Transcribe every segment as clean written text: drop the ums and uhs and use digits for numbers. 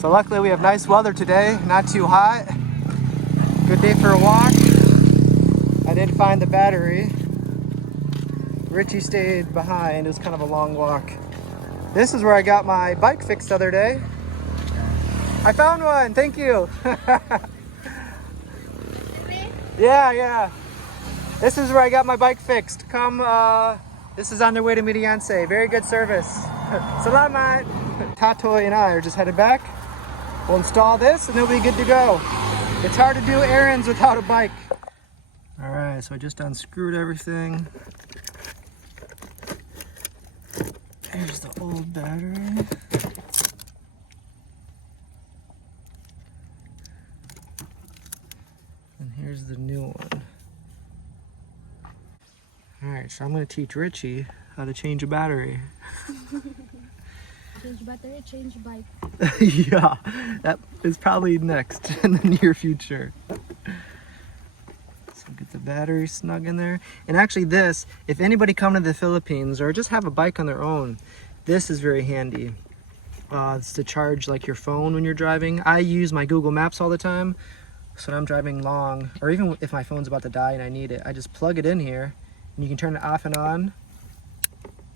So luckily we have nice weather today, not too hot. Good day for a walk. I did find the battery. Richie stayed behind. It was kind of a long walk. This is where I got my bike fixed the other day. I found one, thank you. Yeah. This is where I got my bike fixed. Come, this is on their way to Mediance. Very good service. Salamat. Tatoy and I are just headed back. We'll install this and it'll be good to go. It's hard to do errands without a bike. All right, so I just unscrewed everything. There's the old battery. And here's the new one. All right, so I'm gonna teach Richie how to change a battery. Change battery, change bike. Yeah, that is probably next in the near future. So get the battery snug in there. And actually this, if anybody come to the Philippines or just have a bike on their own, this is very handy. It's to charge like your phone when you're driving. I use my Google Maps all the time. So when I'm driving long, or even if my phone's about to die and I need it, I just plug it in here and you can turn it off and on.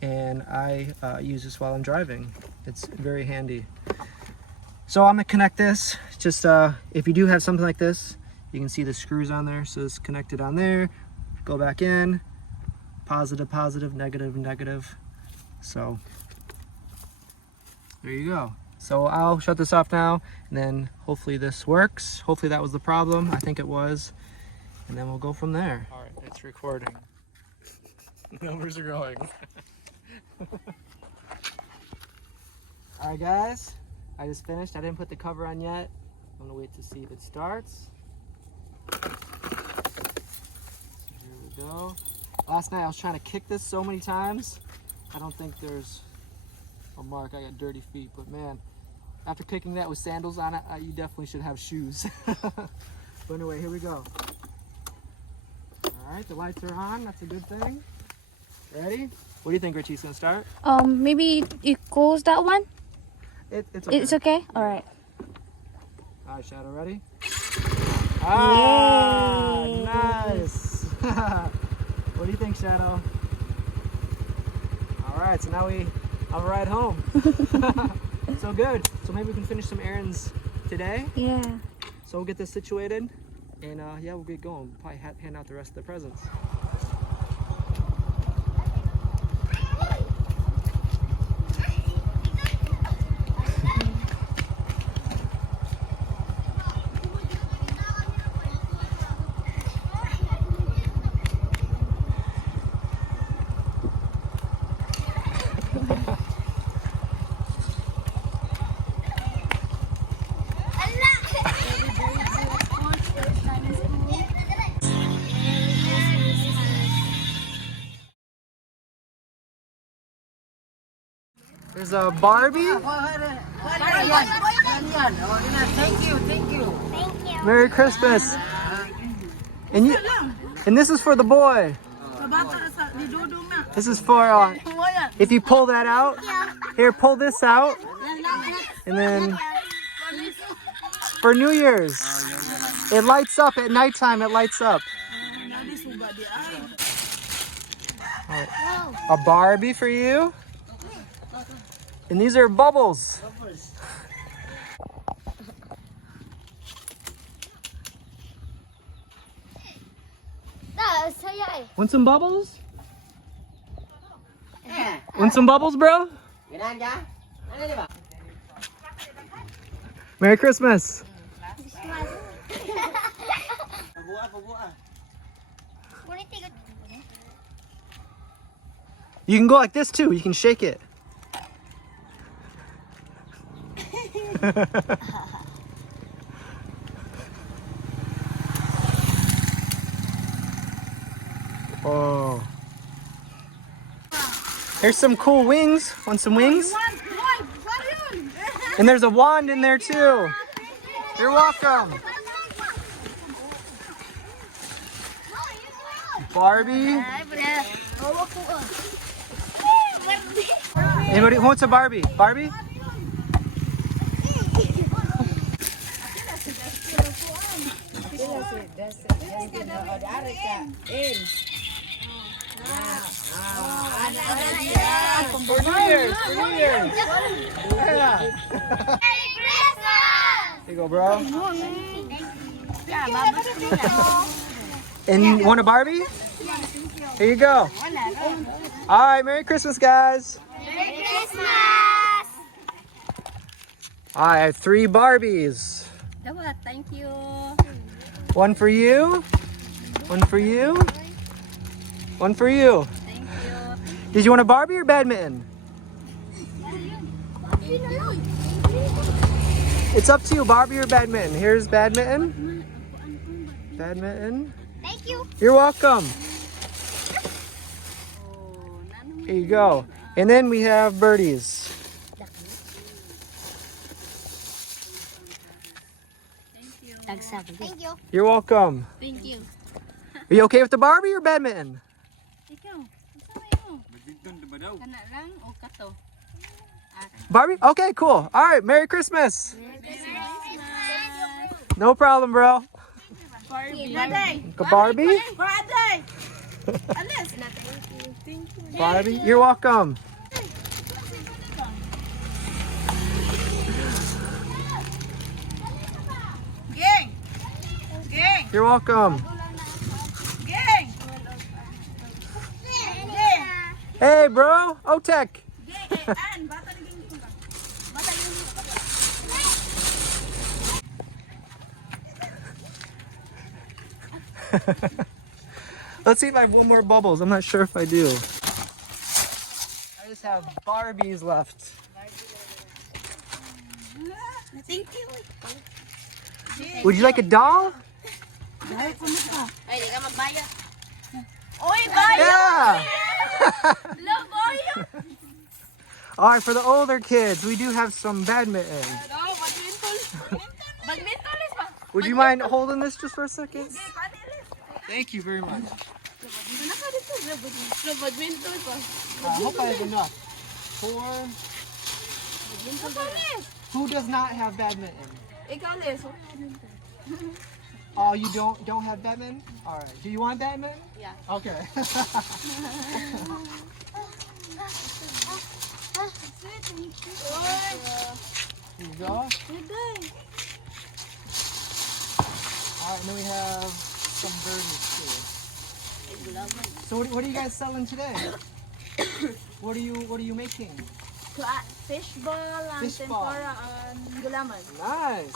And I use this while I'm driving. It's very handy. So I'm gonna connect this. Just if you do have something like this, you can see the screws on there. So it's connected on there. Go back in. Positive, positive, negative, negative. So there you go. So I'll shut this off now, and then hopefully this works. Hopefully that was the problem. I think it was. And then we'll go from there. All right, it's recording. Numbers are going. All right, guys. I just finished. I didn't put the cover on yet. I'm gonna wait to see if it starts. So here we go. Last night I was trying to kick this so many times. I don't think there's a mark. I got dirty feet, but man, after kicking that with sandals on it, you definitely should have shoes. But anyway, here we go. All right, the lights are on. That's a good thing. Ready? What do you think, Richie's gonna start? Maybe you close that one. It's okay. It's okay. All right. All right, Shadow, ready? Ah, Yay. nice. What do you think, Shadow? All right, so now we have a ride home. So good. So maybe we can finish some errands today. Yeah. So we'll get this situated, and yeah, we'll get going. We'll probably hand out the rest of the presents. There's a Barbie. Thank you. Merry Christmas. And this is for the boy. This is for if you pull that out. Here, pull this out. And then for New Year's, it lights up at nighttime. It lights up. Right. A Barbie for you. And these are bubbles. Want some bubbles? Want some bubbles, bro? Merry Christmas. You can go like this too. You can shake it. Oh. Here's some cool wings. Want some wings? And there's a wand in there too. You're welcome. Barbie. Anybody who wants a Barbie? Barbie? Dari ka. In. For New Year's! For New Year's! Yeah. Merry Christmas! Here you go, bro. Yeah, Baba. And you want a Barbie? Here you go. All right, Merry Christmas, guys. Merry Christmas! All right, I have 3 Barbies. Thank you. One for you. One for you. One for you. Thank you. Did you want a Barbie or badminton? It's up to you, Barbie or badminton. Here's badminton. Badminton. Thank you. You're welcome. Here you go. And then we have birdies. Thank you. You're welcome. Thank you. Are you okay with the Barbie or badminton? Ikaw, kana lang o kato? Barbie? Okay, cool. All right, Merry Christmas. No problem, bro. Barbie? Barbie? You're welcome. You're welcome. Hey, bro. Otek. Let's see if I have one more bubbles. I'm not sure if I do. I just have Barbies left. Thank you. Would you like a doll? Ay, di ka magbayad. Yeah. Love boy. All right, for the older kids, we do have some badminton. Badminton is ba? Would you mind holding this just for a second? Thank you very much. Badminton pa. I hope I have enough. 4. Who does not have badminton? Ikaw les. Oh, you don't have badminton? All right. Do you want badminton? Yeah. Okay. Here you go. All right, and then we have some birdies too. So what are you guys selling today? What are you making? Fish ball and Fish ball. tempura and gulaman. Nice.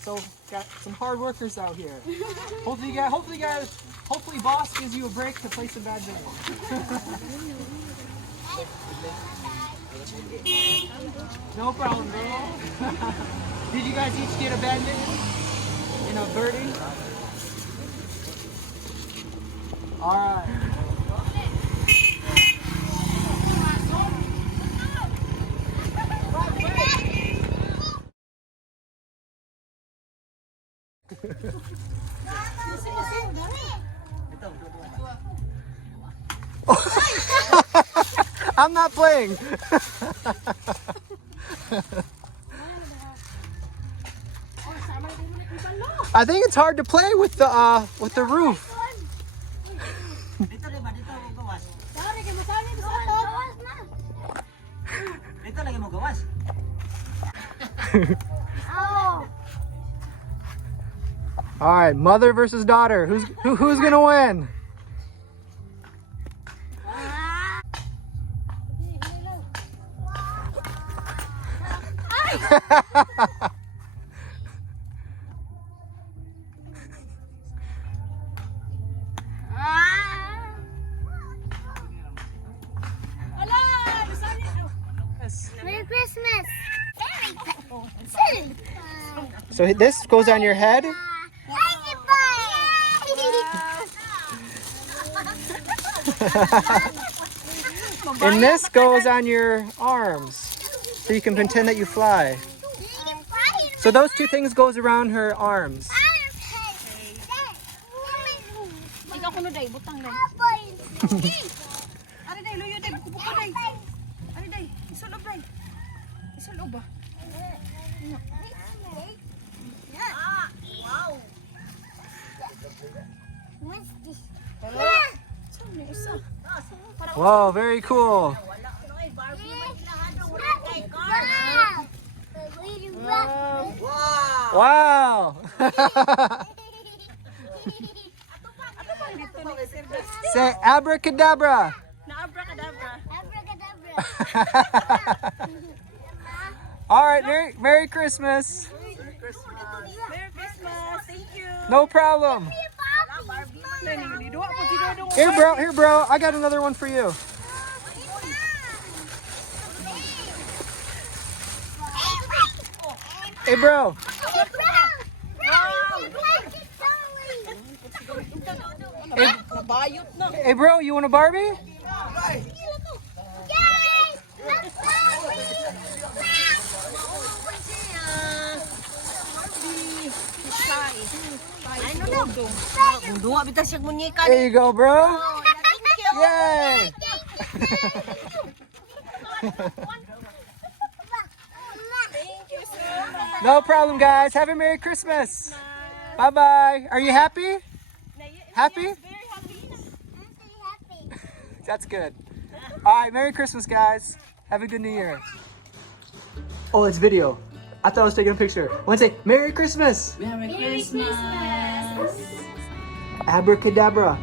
So got some hard workers out here. Hopefully boss gives you a break to play some badminton. No problem, bro. Did you guys each get a badminton and a birdie? All right. I'm not playing. I think it's hard to play with the roof. Dito mo gawas. Dito lagi mo gawas. All right, mother versus daughter. Who's gonna win? Merry Christmas. So this goes on your head. And this goes on your arms. So you can pretend that you fly. So those 2 things goes around her arms. Ikaw kuno day, butang day. Ari day, luyo day, buko day. Ari day, isulob day. Isulob ba? Wow. Whoa, very cool. Wow. Say abracadabra. Na-abracadabra. All right, Merry Christmas. Merry Christmas. Thank you. No problem. Here, bro. I got another one for you. Hey, bro. Hey, bro, you want a Barbie? There you go, bro. Yay! No problem, guys. Have a Merry Christmas. Bye-bye. Are you happy? Happy? That's good. All right, Merry Christmas, guys. Have a good New Year. Oh, it's video. I thought I was taking a picture. I want to say Merry Christmas. Merry Christmas. Abracadabra.